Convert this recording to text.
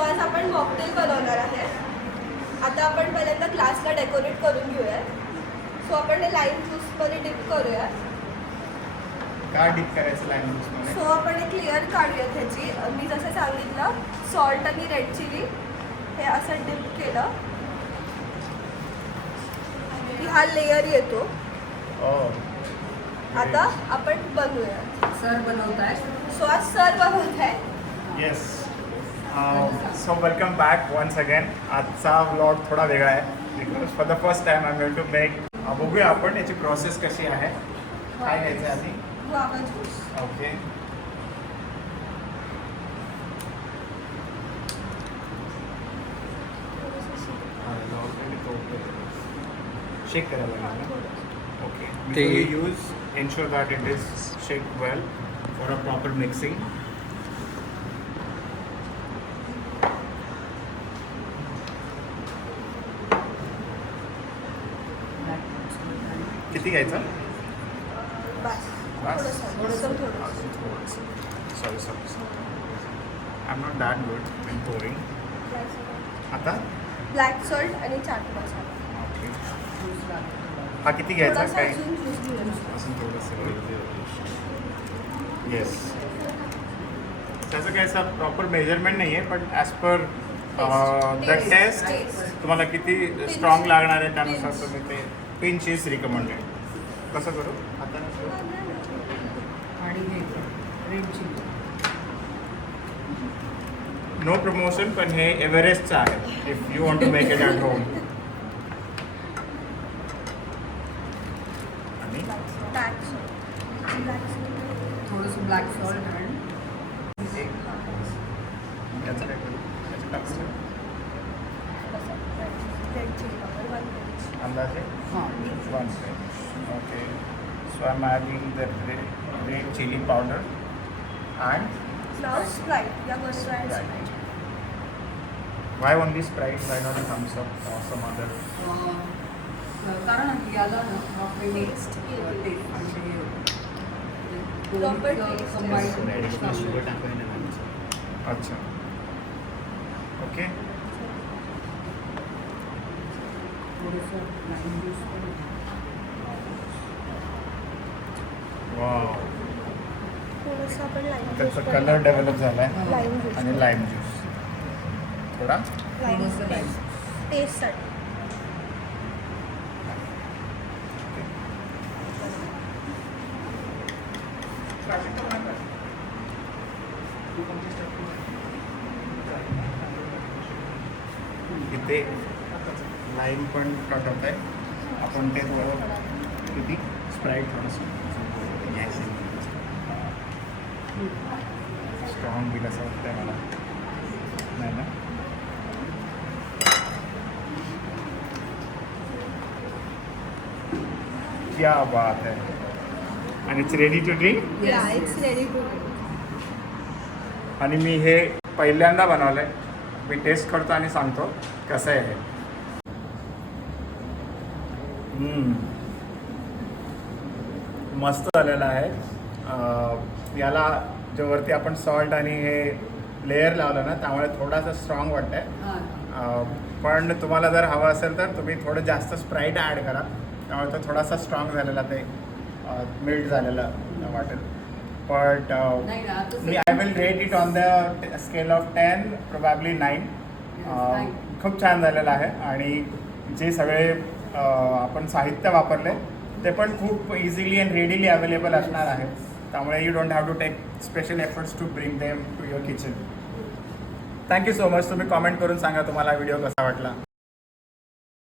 So आज आपण mocktail बनवणार आहे. आता आपण पहिल्यांदा ग्लासला डेकोरेट करून घेऊया. सो आपण हे लाईम ज्यूसमध्ये डिप करूया. का डिप करायचं लाईम ज्यूसमध्ये? सो आपण एक लेअर काढूया त्याची. मी जसं सांगितलं सॉल्ट आणि रेड चिली हे असं डिप केलं की हा लेअर येतो. आता आपण बनवूया. सर बनवताय. सो आज सर बनवत आहे. Yes. So welcome back once again. आजचा व्लॉग थोडा वेगळा आहे because for the first time I am going to make. बघूया आपण याची प्रोसेस कशी आहे. काय घ्यायचं आहे आधी? Guava juice. ओके. शेक करायला लागेल. Okay. Before you use, ensure that it is shaked well for a proper mixing. किती घ्यायचं? बस. बस? थोडंसं थोडंसं. Sorry. I'm not that good in pouring. आता? ब्लॅक सॉल्ट आणि चाट मसाला. ओके. हा किती घ्यायचा? थोडासा काय? अजून ज्यूस घेऊया. अजून थोडंसं. येस. त्याचं काय असं प्रॉपर मेजरमेंट नाही आहे पण ॲज पर द टेस्ट तुम्हाला किती स्ट्रॉंग लागणार आहे त्यानुसार तुम्ही ते पिंच इज रिकमेंडेड. कसं करू? आता आणि हे रेड चिली. नो प्रमोशन पण हे एव्हरेस्टचं आहे if you want to make it at home. आणि ब्लॅक सॉल्ट. थोडंसं ब्लॅक सॉल्ट आणि याचं काय करू? याचं टाकू रेड चिली पावडर 1 pinch. अंदाजे हां 1 pinch. Okay. So I'm adding the red chili powder and Now Sprite. या गोष्टी आहे Sprite. Sprite. why only Sprite? Why not Thumbs Up or some other? कारण याला ना proper Taste. taste आणि हे Proper दोन्हीचं taste. combined चांगलं. अच्छा. ओके. थोडंसं lime juice पण. वाव. थोडंसं आपण lime त्याचा juice कलर पण डेव्हलप झाला आहे टाकू. Lime juice. आणि लाईम ज्यूस थोडा. Lime थोडंसं juice. lime. टेस्टसाठी. इथे लाईम पण कट होत आहे. आपण ते थोडं किती स्प्राईट थोडंसं स्ट्रॉंग बिल असं वाटतंय मला. नाही ना? क्या बात है. आणि it's ready to drink. Yeah, it's ready to drink. आणि मी हे पहिल्यांदा बनवलं आहे. मी टेस्ट करतो आणि सांगतो कसं आहे हे. मस्त झालेलं आहे. याला जो वरती आपण सॉल्ट आणि हे लेअर लावलं ना त्यामुळे थोडासा स्ट्रॉंग वाटतं आहे. हां पण तुम्हाला जर हवं असेल तर तुम्ही थोडं जास्त स्प्राईट ॲड करा. त्यामुळे तो थोडासा स्ट्रॉंग झालेला ते मिल्ट झालेला वाटेल. बट नाही ना मी I will rate it on the scale of 10 probably 9. खूप छान झालेलं आहे. आणि जे सगळे आपण साहित्य वापरले ते पण खूप इझिली अँड रेडीली अवेलेबल असणार आहे. त्यामुळे you don't have to take special efforts to bring them to your kitchen. Thank you so much. तुम्ही कॉमेंट करून सांगा तुम्हाला व्हिडिओ कसा वाटला.